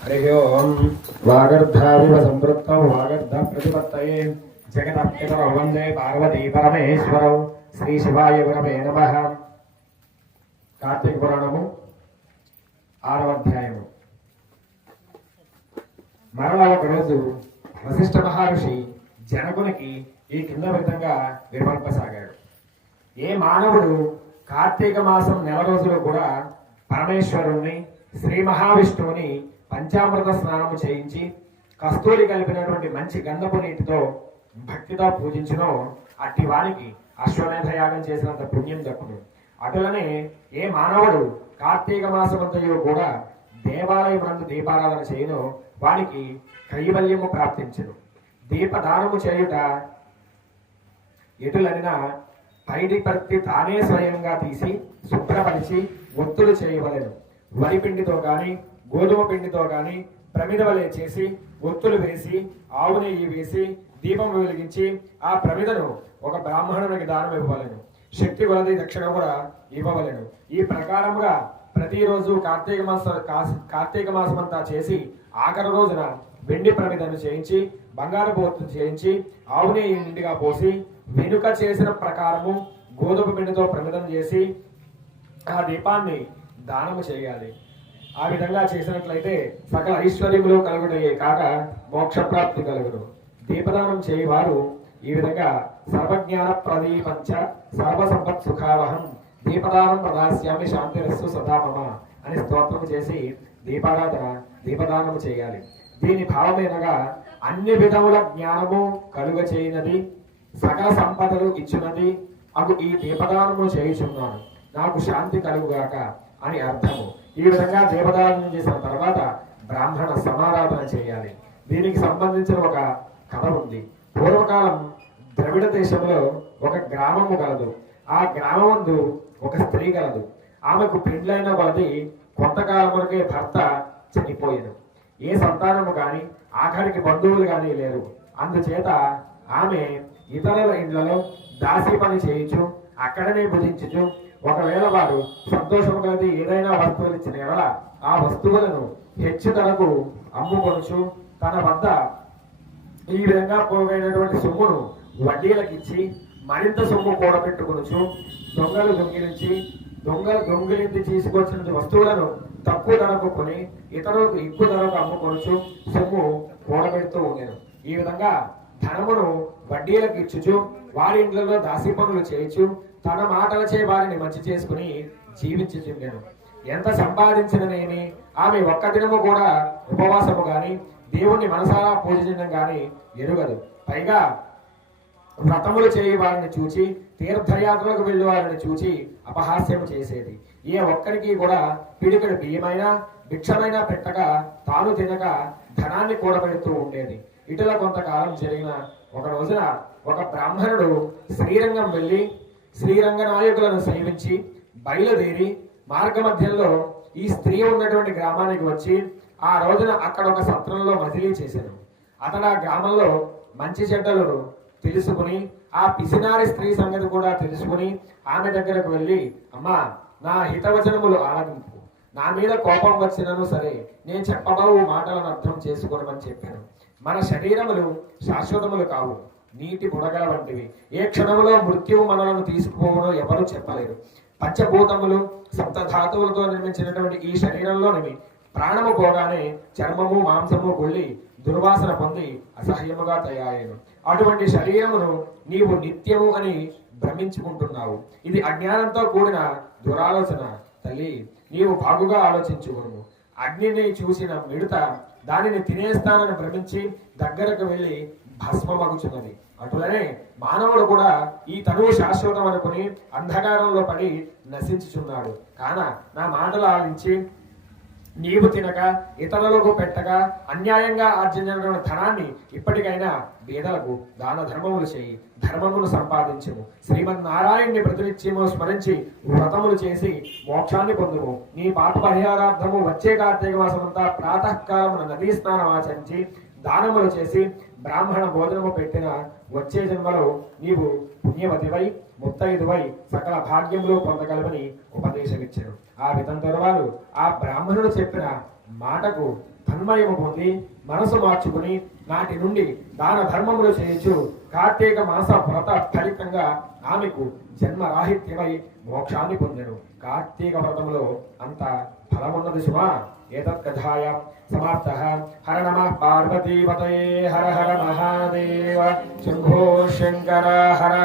हरिः ओम् वागर्धाविव सम्पृक्तौ वागर्ध प्रतिपत्तये जगदप्यतरौ वन्दे पार्वती परमेश्वरौ శ్రీశివాయ గురవే నమ కార్తీక పురాణము ఆరవ అధ్యాయము మరలా ఒకరోజు వశిష్ఠ మహర్షి జనకునికి ఈ కింద విధంగా విమర్పసాగాడు ఏ మానవుడు కార్తీక మాసం నెల రోజులు కూడా పరమేశ్వరుణ్ణి శ్రీ మహావిష్ణువుని పంచామృత స్నానము చేయించి కస్తూరి కలిపినటువంటి మంచి గంధపు నీటితో భక్తితో పూజించునో. అట్టి వానికి అశ్వమేధ యాగం చేసినంత పుణ్యం దక్కును. అటులనే ఏ మానవుడు కార్తీక మాసమంతయు కూడా దేవాలయం నందు దీపారాధన చేయను. వానికి కైవల్యము ప్రాప్తించను. దీపదానము చేయుట ఎటులనినా పైడి పత్తి తానే స్వయంగా తీసి శుభ్రపరిచి ఒత్తులు చేయవలను. వరిపిండితో కానీ గోధుమ పిండితో కానీ ప్రమిద వలె చేసి ఒత్తులు వేసి ఆవు నెయ్యి వేసి దీపం వెలిగించి ఆ ప్రమిదను ఒక బ్రాహ్మణునికి దానం ఇవ్వవలెను. శక్తి కొలది దక్షిణ కూడా ఇవ్వవలెను. ఈ ప్రకారముగా ప్రతిరోజు కార్తీక మాస కాస్- కార్తీక మాసం అంతా చేసి ఆఖరి రోజున వెండి ప్రమిదను చేయించి బంగారు పోతు చేయించి ఆవు నెయ్యి నిండుగా పోసి వెనుక చేసిన ప్రకారము గోధుమ పిండితో ప్రమిదం చేసి ఆ దీపాన్ని దానము చేయాలి. ఆ విధంగా చేసినట్లయితే సకల ఐశ్వర్యములు కలుగుటయే కాక మోక్షప్రాప్తి కలుగును. దీపదానం చేయవారు ఈ విధంగా సర్వజ్ఞాన ప్రదీపంచ సర్వసంపత్ సుఖావహం దీపదానం ప్రదాస్యామి శాంతిరస్సు సదామమ అని స్తోత్రం చేసి దీపారాధన దీపదానము చేయాలి. దీని భావమేనగా అన్ని విధముల జ్ఞానము కలుగ చేయనది సకల సంపదలు ఇచ్చినది అగు ఈ దీపదానము చేయుచున్నాను. నాకు శాంతి కలుగుగాక అని అర్థము. ఈ విధంగా దీపదానం చేసిన తర్వాత బ్రాహ్మణ సమారాధన చేయాలి. దీనికి సంబంధించిన ఒక కథ ఉంది. పూర్వకాలం ద్రవిడ దేశంలో ఒక గ్రామము కలదు ఆ గ్రామముందు ఒక స్త్రీ కలదు ఆమెకు పెండ్లైన కొలది కొంతకాలం వరకే భర్త చనిపోయాడు. ఏ సంతానము కానీ ఆఖరికి బంధువులు కానీ లేరు. అందుచేత ఆమె ఇతరుల ఇండ్లలో దాసి పని చేయించు అక్కడనే భుజించుచు ఒకవేళ వారు సంతోషము కలిగి ఏదైనా వస్తువులు ఇచ్చిన ఎడల ఆ వస్తువులను హెచ్చు ధరకు అమ్ముకొనుచు తన వద్ద ఈ విధంగా పోగైనటువంటి సొమ్మును వడ్డీలకు ఇచ్చి మరింత సొమ్ము కూడబెట్టుకొనుచు దొంగలు దొంగిలించి దొంగలు దొంగిలించి తీసుకొచ్చిన వస్తువులను తక్కువ ధరకు కొని ఇతరులకు ఎక్కువ ధరకు అమ్ముకొనుచు సొమ్ము కూడబెడుతూ ఉండేను ఈ విధంగా ధనమును వడ్డీలకు ఇచ్చుచు వారి ఇండ్లలో దాసి పనులు చేయొచ్చు తన మాటలచే వారిని మంచి చేసుకుని జీవించుచుండెను. ఎంత సంపాదించిననేమి ఆమె ఒక్క దినము కూడా ఉపవాసము గాని దేవుణ్ణి మనసారా పూజించడం గాని ఎరుగదు. పైగా వ్రతములు చేయి వారిని చూచి తీర్థయాత్రలకు వెళ్ళి వారిని చూచి అపహాస్యం చేసేది. ఏ ఒక్కరికి కూడా పిడికడు బియ్యమైనా భిక్షమైనా పెట్టక తాను తినక ధనాన్ని కూడబెడుతూ ఉండేది. ఇటుల కొంతకాలం జరిగిన ఒక రోజున ఒక బ్రాహ్మణుడు శ్రీరంగం వెళ్ళి శ్రీరంగ నాయకులను సమీపించి బయలుదేరి మార్గమధ్యంలో ఈ స్త్రీ ఉన్నటువంటి గ్రామానికి వచ్చి ఆ రోజున అక్కడ ఒక సత్రంలో మజిలీ చేశాను అతడు ఆ గ్రామంలో మంచి చెడ్డలను తెలుసుకుని ఆ పిసినారి స్త్రీ సంగతి కూడా తెలుసుకుని ఆమె దగ్గరకు వెళ్ళి అమ్మా నా హితవచనములు ఆలకింపు. నా మీద కోపం వచ్చినను సరే నేను చెప్పబోవు మాటలను అర్థం చేసుకోనమని చెప్పాను. మన శరీరములు శాశ్వతములు కావు. నీటి బుడగల వంటివి. ఏ క్షణములో మృత్యువు మనలను తీసుకుపోవనో ఎవరు చెప్పలేరు. పంచభూతములు సప్తధాతువులతో నిర్మించినటువంటి ఈ శరీరంలోనివి ప్రాణము పోగానే చర్మము మాంసము గుళ్ళి దుర్వాసన పొంది అసహ్యముగా తయారయ్యను అటువంటి శరీరమును నీవు నిత్యము అని భ్రమించుకుంటున్నావు. ఇది అజ్ఞానంతో కూడిన దురాలోచన తల్లి. నీవు బాగుగా ఆలోచించుకును అగ్నిని చూసిన మిడత దానిని తినేస్తానని భ్రమించి దగ్గరకు వెళ్ళి భస్మమగుచున్నది అటులనే మానవుడు కూడా ఈ తనువు శాశ్వతం అనుకుని అంధకారంలో పడి నశించుచున్నాడు. కాన నా మాటలు ఆలించి నీవు తినక ఇతరులకు పెట్టక అన్యాయంగా ఆర్జించిన ధనాన్ని ఇప్పటికైనా బీదలకు దాన ధర్మములు చేయి ధర్మమును సంపాదించము. శ్రీమన్నారాయణ్ణి ప్రతినిత్యము స్మరించి వ్రతములు చేసి మోక్షాన్ని పొందుము. నీ పాప పరిహారార్థము వచ్చే కార్తీక మాసమంతా ప్రాతకాలమున నదీ స్నానం ఆచరించి దానములు చేసి బ్రాహ్మణ భోజనము పెట్టిన వచ్చే జన్మలో నీవు పుణ్యవతివై ముత్తైదువై సకల భాగ్యములు పొందగలవని ఉపదేశమిచ్చారు. ఆ విధంగా వారు ఆ బ్రాహ్మణుడు చెప్పిన మాటకు తన్మయము పొంది మనసు మార్చుకుని నాటి నుండి దాన ధర్మములు చేయొచ్చు కార్తీక మాస వ్రత ఫలితంగా ఆమెకు జన్మరాహిత్యమై మోక్షాన్ని పొందాడు కార్తీక వ్రతములో అంత फलमुन्नदिशुवा एतत् कथायां समाप्तः। हर नमः पार्वतीपतये हर हर महादेव। शम्भो शङ्कर हर।